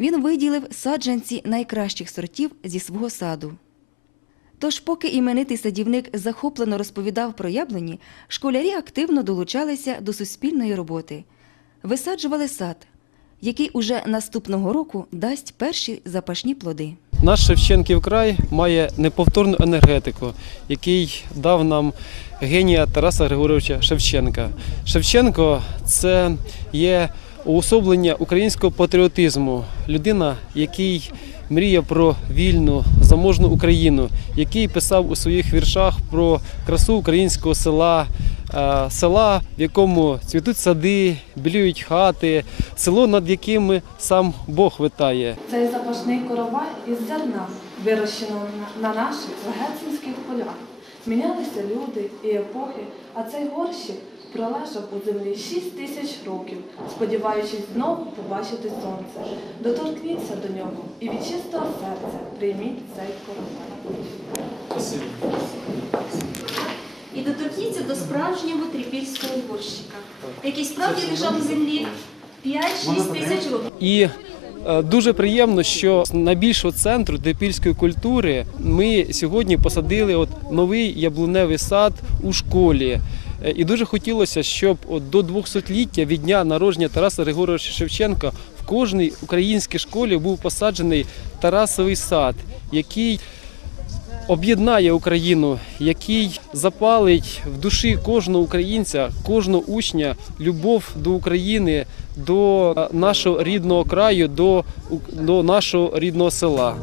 Він виділив саджанці найкращих сортів зі свого саду. Тож, поки іменитий садівник захоплено розповідав про яблуні, школярі активно долучалися до суспільної роботи. Висаджували сад, який уже наступного року дасть перші запашні плоди. Наш Шевченків край має неповторну енергетику, який дав нам генія Тараса Григоровича Шевченка. Шевченко це є уособлення українського патріотизму, людина, який мріяв про вільну, заможну Україну, який писав у своїх віршах про красу українського села, е, села, в якому цвітуть сади, білюють хати, село, над яким сам Бог витає. Цей запашний коровай із зерна, вирощеного на, на наших легецинських полях. Мінялися люди і епохи, а цей горщик пролежав у землі 6 тисяч років, сподіваючись знову побачити сонце. Доторкніться до нього і від чистого серця прийміть цей коровай. і доторкніться до справжнього трипільського горщика, який справді лежав у землі 5-6 тисяч років. І дуже приємно, що найбільшого центру депільської культури ми сьогодні посадили от новий яблуневий сад у школі. Е, І дуже хотілося, щоб от до 200-ліття від дня народження Тараса Григоровича Шевченка в кожній українській школі був посаджений Тарасовий сад, який об'єднає Україну, який запалить в душі кожного українця, кожного учня любов до України, до нашого рідного краю, до, до нашого рідного села.